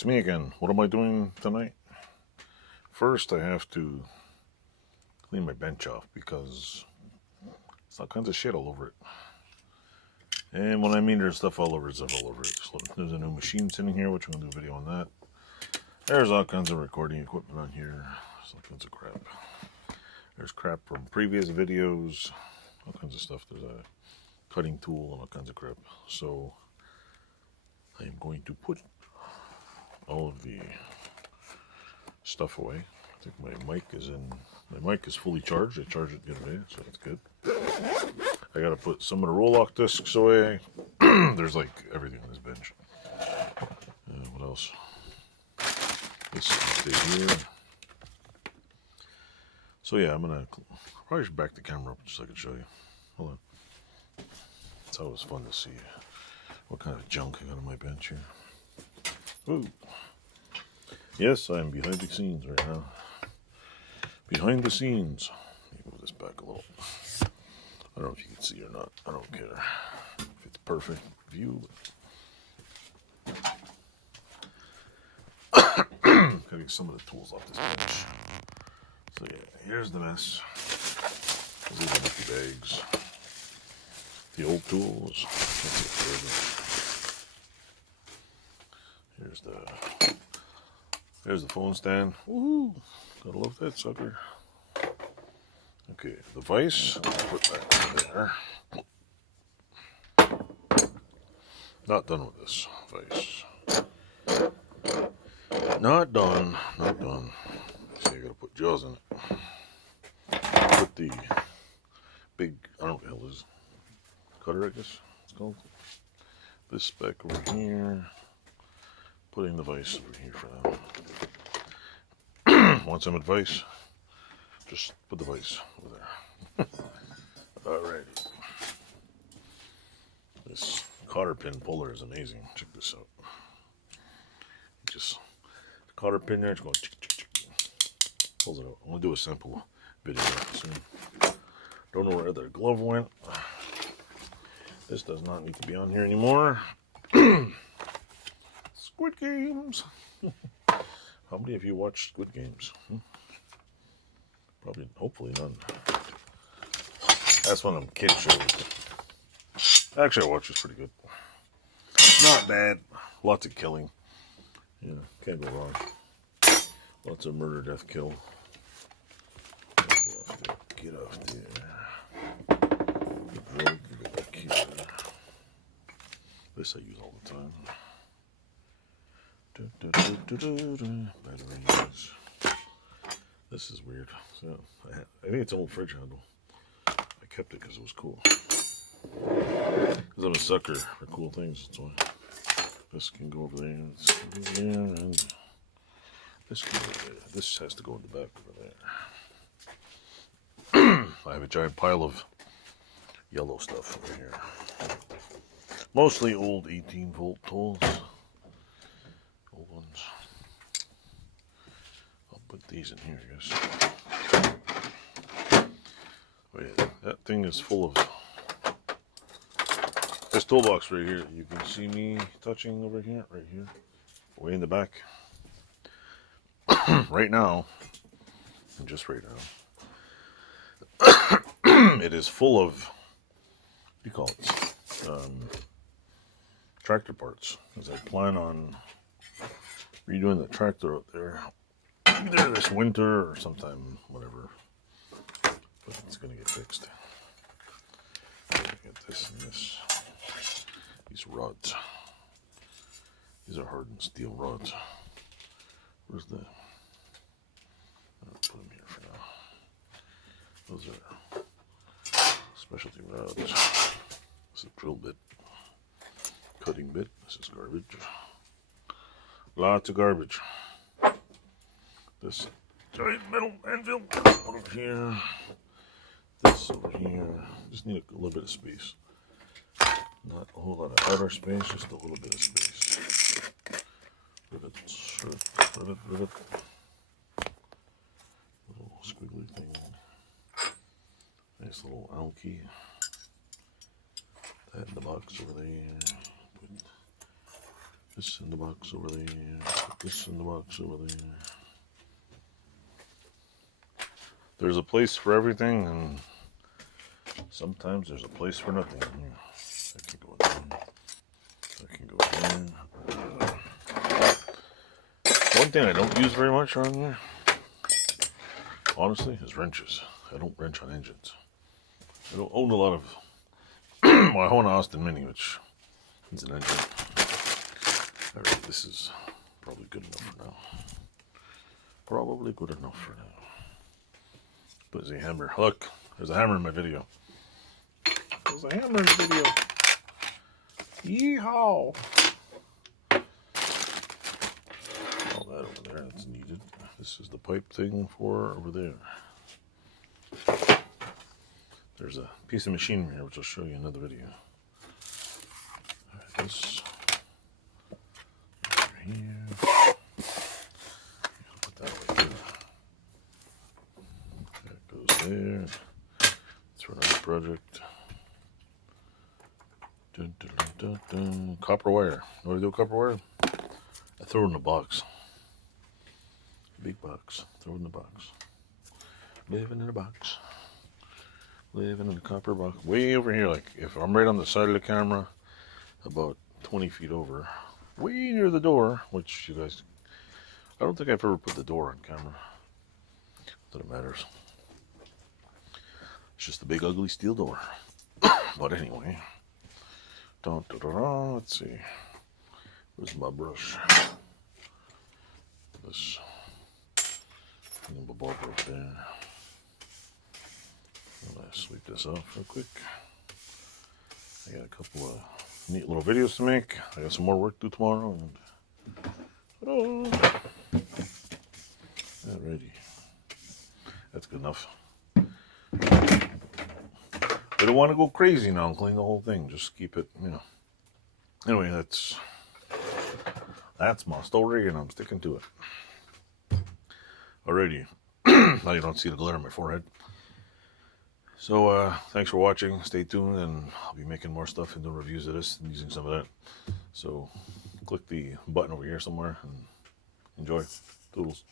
it's me again. What am I doing tonight? First, I have to clean my bench off because there's all kinds of shit all over it. And when I mean there's stuff all over it, stuff all over it. So there's a new machine sitting here, which I'm going to do a video on that. There's all kinds of recording equipment on here. There's all kinds of crap. There's crap from previous videos. All kinds of stuff. There's a cutting tool and all kinds of crap. So I am going to put all of the stuff away. I think my mic is fully charged. I charged it the other day, so that's good. I gotta put some of the roll-lock discs away. There's like everything on this bench. What else? This will stay here. So yeah, I'm gonna probably should back the camera up just so I can show you. Hold on. It's always fun to see what kind of junk I got on my bench here. Ooh. Yes, I'm behind the scenes right now. Behind the scenes. Let me move this back a little. I don't know if you can see or not. I don't care if it's perfect view. Gotta get some of the tools off this bench. So yeah, here's the mess. These are the empty bags. The old tools. Here's the phone stand. Woohoo! Gotta love that sucker. Okay, the vise, put that there. Not done with this vise. Not done. See, I gotta put jaws in it. Put the big, I don't know what the hell this is. Cutter, I guess it's called. This back over here. Putting the vise over here for now. Want some advice? Just put the vise over there. Alright. This cotter pin puller is amazing. Check this out. Just the cotter pin there, it's going pulls it out. I'm gonna do a simple video soon. Don't know where the other glove went. This does not need to be on here anymore. Squid Games. How many of you watched Squid Games? Probably, hopefully none. That's one of them kid shows. Actually, I watched. It's pretty good. Not bad. Lots of killing. You know, can't go wrong. Lots of murder, death, kill. Get off there. Get back here. This I use all the time. Batteries. This is weird. So I think it's an old fridge handle. I kept it because it was cool. Because I'm a sucker for cool things. That's why. This can go over there. This can go over there, and this can go over there. This has to go in the back over there. I have a giant pile of yellow stuff over here. Mostly old 18-volt tools. Old ones. I'll put these in here, I guess. Wait, that thing is full of... This toolbox right here, you can see me touching over here, right here. Way in the back. Right now, and just right now, it is full of, what do you call it? Tractor parts, because I plan on redoing the tractor out there either this winter or sometime whatever, but it's gonna get fixed. Get this and this, these rods. These are hardened steel rods. Where's the? I'll put them here for now. Those are specialty rods. This is a drill bit. Cutting bit. This is garbage. Lots of garbage. This giant metal anvil over here. This over here. Just need a little bit of space. Not a whole lot of outer space, just a little bit of space. Rivet. Little squiggly thing. Nice little Allen key. That in the box over there. Put this in the box over there. Put this in the box over there. There's a place for everything, and sometimes there's a place for nothing. That can go in there. That can go in there. One thing I don't use very much around here, honestly, is wrenches. I don't wrench on engines. I don't own a lot of. Well, I own an Austin Mini, which is an engine. Alright, this is probably good enough for now. Probably good enough for now. There's a hammer. Look, there's a hammer in my video. There's a hammer in the video. Yeehaw! All that over there, that's needed. This is the pipe thing for over there. There's a piece of machinery here, which I'll show you in another video. Alright, this over here. Put that away too. That goes there. That's for another project. Dun, dun, dun, dun, dun. Copper wire. You know what I do with copper wire? I throw it in a box. Big box. Throw it in the box. Living in a box. Living in a copper box. Way over here, like if I'm right on the side of the camera, about 20 feet over, way near the door, which you guys, I don't think I've ever put the door on camera. Not that it matters. It's just a big ugly steel door. But anyway. Dun, dun, dun, dun. Let's see. Where's my brush? This little bobber over there. I'm gonna sweep this off real quick. I got a couple of neat little videos to make. I got some more work to do tomorrow. And alrighty, that's good enough. I don't want to go crazy now and clean the whole thing. Just keep it, you know. Anyway, that's my story, and I'm sticking to it. Alrighty. Now you don't see the glitter on my forehead. So, thanks for watching. Stay tuned, and I'll be making more stuff and doing reviews of this and using some of that. So, click the button over here somewhere and enjoy. Toodles.